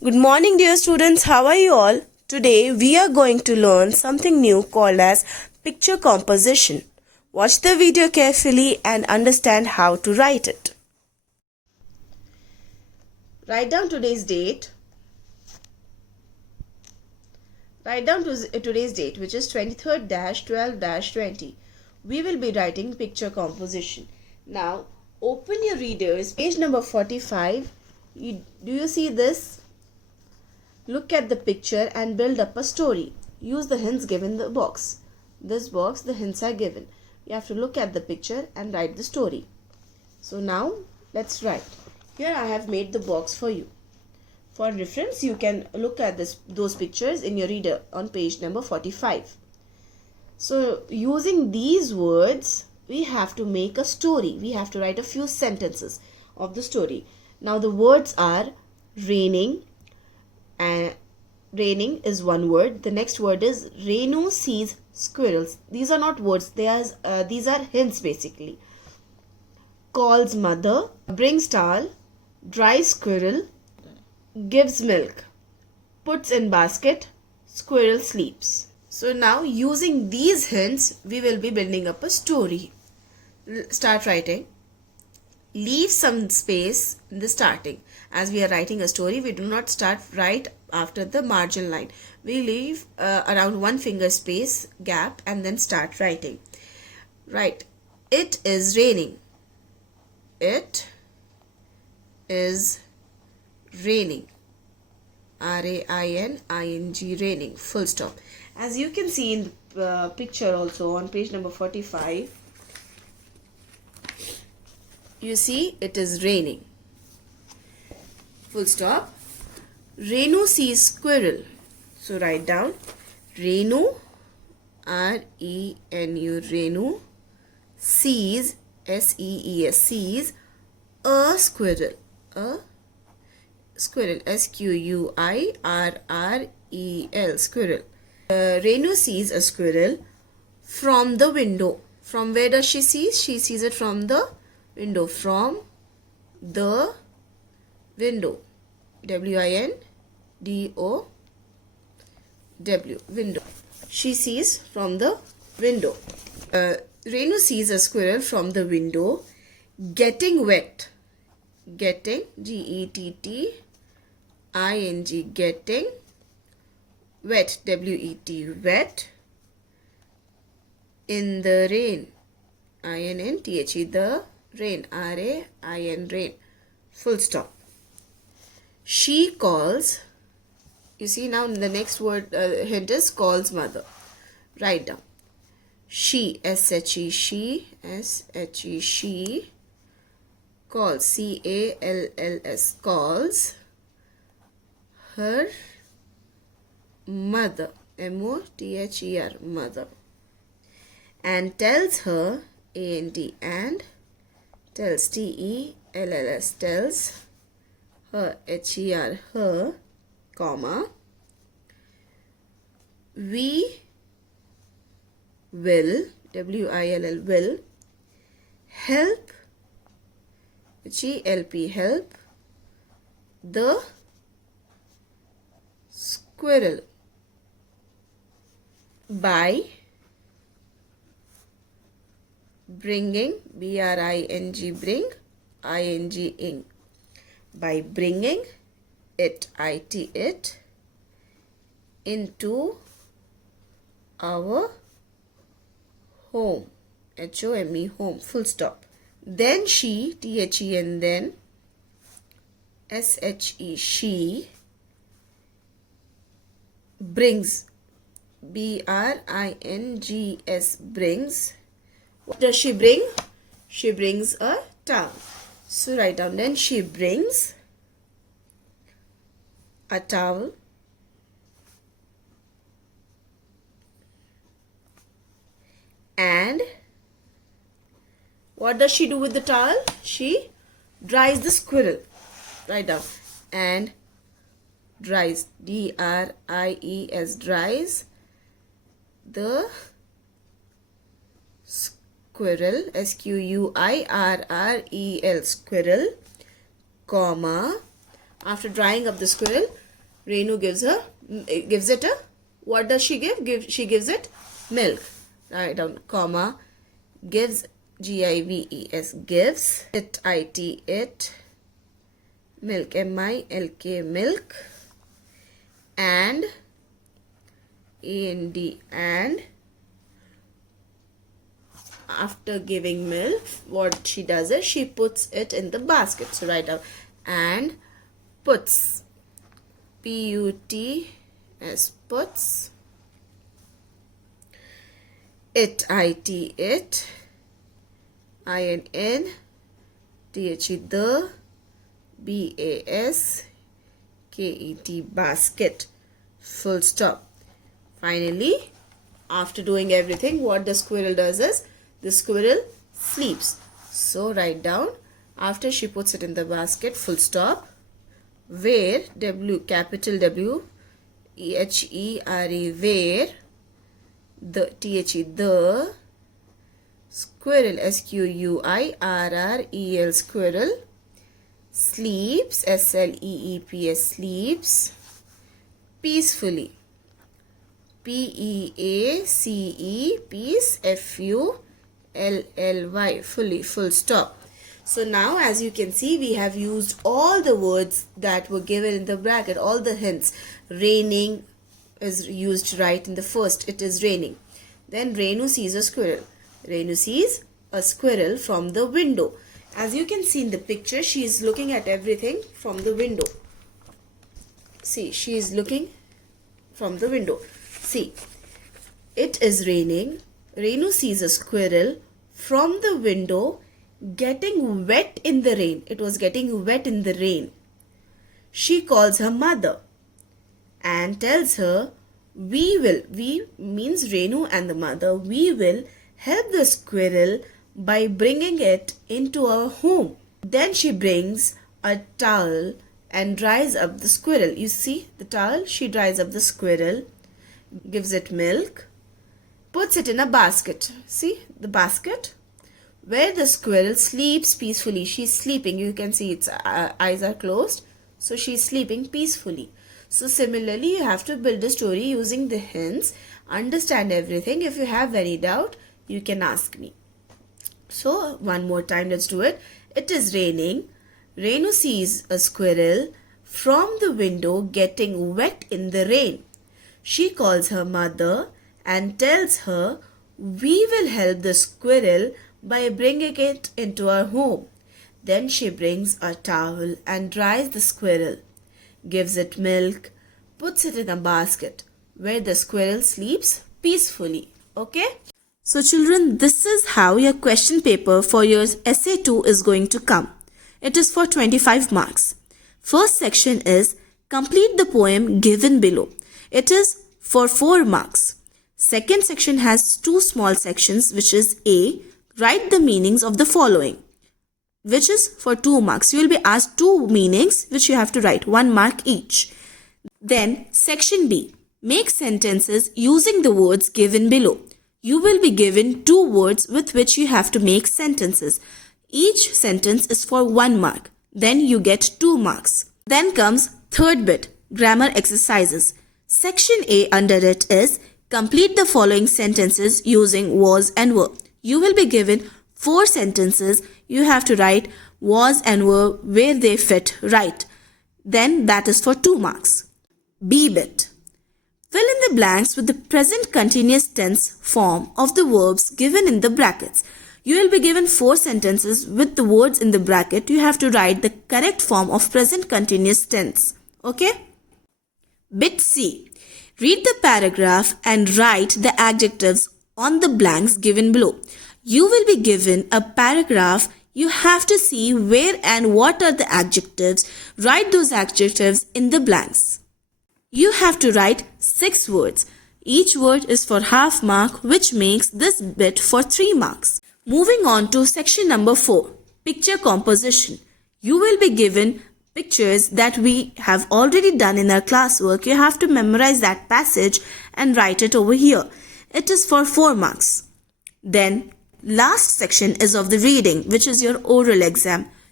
Good morning, dear students. How are you all? Today we are going to learn something new called as picture composition. Watch the video carefully and understand how to write it. Write down today's date. Write down today's date, which is 23rd-12-20. We will be writing picture composition. Now, open your readers, page number 45. Do you see this? Look at the picture and build up a story. Use the hints given in the box. This box, the hints are given. You have to look at the picture and write the story. So now, let's write. Here I have made the box for you. For reference, you can look at those pictures in your reader on page number 45. So, using these words, we have to make a story. We have to write a few sentences of the story. Now, the words are raining. Raining is one word. The next word is Renu sees squirrels. These are not words. These are hints basically. Calls mother, brings towel, dries squirrel, gives milk, puts in basket, squirrel sleeps. So now using these hints, we will be building up a story. Start writing. Leave some space in the starting. As we are writing a story, we do not start right after the margin line. We leave around 1 finger space gap and then start writing. Right. It is raining. It is raining. R-A-I-N-I-N-G, raining. Full stop. As you can see in the picture also on page number 45, you see it is raining. Full stop. Renu sees squirrel. So write down Renu, R-E-N-U, Renu, sees, S-E-E-S, sees a squirrel. A squirrel, S-Q-U-I-R-R-E-L, squirrel. Renu sees a squirrel from the window. From where does she see? She sees it from the window. From the window. W-I-N-D-O-W, window. She sees from the window. Renu sees a squirrel from the window getting wet. Getting, G-E-T-T-I-N-G, getting wet, W-E-T, wet, in the rain, I-N-N-T-H-E, the rain, R-A-I-N, rain, full stop. She calls, you see now the next word hint is calls mother. Write down. She, S-H-E, she, S-H-E, she, calls, C-A-L-L-S, calls her mother, M-O-T-H-E-R, mother, and tells her, A-N-D, and tells, T-E-L-L-S, tells her, H-E-R, her, comma, we will, W-I-L-L, will, help, H-E-L-P, help, the squirrel by bringing, B-R-I-N-G, bring, I-N-G, ing, by bringing it, I-T, it, into our home, H-O-M-E, home, full stop. Then she, T-H-E-N, then, S-H-E, she, brings, B-R-I-N-G-S, brings. What does she bring? She brings a towel. So write down, then she brings a towel and what does she do with the towel? She dries the squirrel. Write down. And dries, D-R-I-E-S, dries the squirrel, S-Q-U-I-R-R-E-L, squirrel, comma, after drying up the squirrel, Renu gives it a, what does she give? She gives it milk. Write down, comma, gives, G-I-V-E-S, gives, it, milk, M-I-L-K, milk, and, A-N-D, and, after giving milk, what she does is she puts it in the basket. So write down, and puts, P-U-T-S, puts, it, I-N-N-T-H-E, the, B-A-S-K-E-T, basket, full stop. Finally, after doing everything, what the squirrel does is, the squirrel sleeps. So write down, after she puts it in the basket, full stop, where, W, capital W, E-H-E-R-E, where, the, T-H-E, the, squirrel, S-Q-U-I-R-R-E-L, squirrel, sleeps, S-L-E-E-P-S, sleeps, peacefully, P-E-A-C-E, peace, F-U-L-L-Y, fully, full stop. So now, as you can see, we have used all the words that were given in the bracket, all the hints. Raining is used right in the first, it is raining. Then Renu sees a squirrel. Renu sees a squirrel from the window. As you can see in the picture, she is looking at everything from the window. See, she is looking from the window. See, it is raining. Renu sees a squirrel from the window getting wet in the rain. It was getting wet in the rain. She calls her mother and tells her, we means Renu and the mother, we will help the squirrel by bringing it into our home. Then she brings a towel and dries up the squirrel. You see the towel? She dries up the squirrel, gives it milk, puts it in a basket. See the basket? Where the squirrel sleeps peacefully. She's sleeping. You can see its eyes are closed. So she's sleeping peacefully. So similarly, you have to build a story using the hints. Understand everything. If you have any doubt, you can ask me. So one more time, let's do it. It is raining. Renu sees a squirrel from the window getting wet in the rain. She calls her mother and tells her, we will help the squirrel by bringing it into our home. Then she brings a towel and dries the squirrel, gives it milk, puts it in a basket where the squirrel sleeps peacefully. Okay? So children, this is how your question paper for your essay 2 is going to come. It is for 25 marks. First section is complete the poem given below. It is for 4 marks. Second section has 2 small sections, which is A, write the meanings of the following, which is for 2 marks. You will be asked 2 meanings which you have to write, 1 mark each. Then section B, make sentences using the words given below. You will be given 2 words with which you have to make sentences. Each sentence is for 1 mark. Then you get 2 marks. Then comes third bit, grammar exercises. Section A under it is complete the following sentences using was and were. You will be given 4 sentences. You have to write was and were where they fit right. Then that is for 2 marks. B bit. Fill in the blanks with the present continuous tense form of the verbs given in the brackets. You will be given 4 sentences with the words in the bracket. You have to write the correct form of present continuous tense. Okay? Bit C. Read the paragraph and write the adjectives on the blanks given below. You will be given a paragraph. You have to see where and what are the adjectives. Write those adjectives in the blanks. You have to write 6 words. Each word is for half mark, which makes this bit for 3 marks. Moving on to section number 4, picture composition. You will be given pictures that we have already done in our classwork. You have to memorize that passage and write it over here. It is for 4 marks. Then last section is of the reading, which is your oral exam.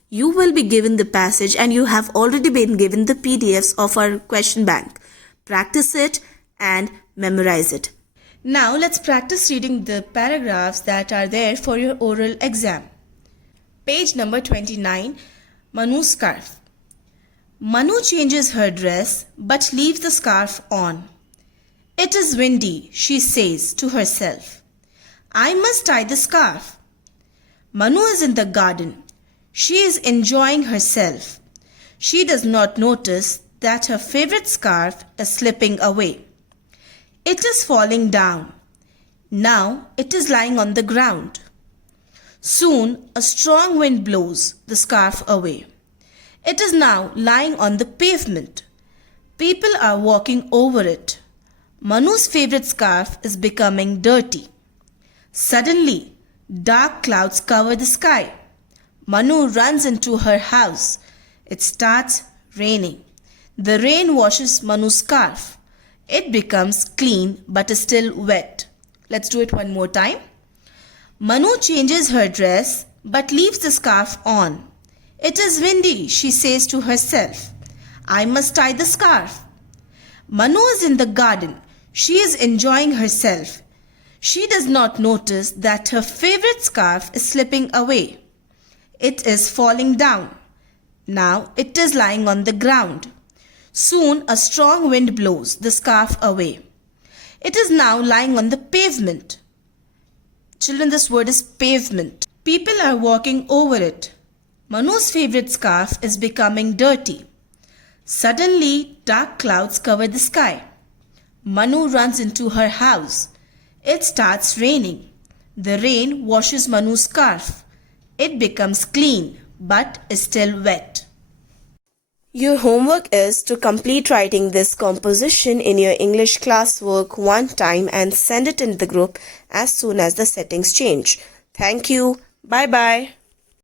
You will be given the passage and you have already been given the PDFs of our question bank. Practice it and memorize it. Now let's practice reading the paragraphs that are there for your oral exam. Page number 29, Manu's scarf. Manu changes her dress but leaves the scarf on. It is windy, she says to herself. I must tie the scarf. Manu is in the garden. She is enjoying herself. She does not notice that her favorite scarf is slipping away. It is falling down. Now it is lying on the ground. Soon a strong wind blows the scarf away. It is now lying on the pavement. People are walking over it. Manu's favorite scarf is becoming dirty. Suddenly, dark clouds cover the sky. Manu runs into her house. It starts raining. The rain washes Manu's scarf. It becomes clean but is still wet. Let's do it one more time. Manu changes her dress but leaves the scarf on. It is windy, she says to herself. I must tie the scarf. Manu is in the garden. She is enjoying herself. She does not notice that her favorite scarf is slipping away. It is falling down. Now it is lying on the ground. Soon a strong wind blows the scarf away. It is now lying on the pavement. Children, this word is pavement. People are walking over it. Manu's favorite scarf is becoming dirty. Suddenly, dark clouds cover the sky. Manu runs into her house. It starts raining. The rain washes Manu's scarf. It becomes clean but is still wet. Your homework is to complete writing this composition in your English classwork one time and send it in the group as soon as the settings change. Thank you. Bye-bye.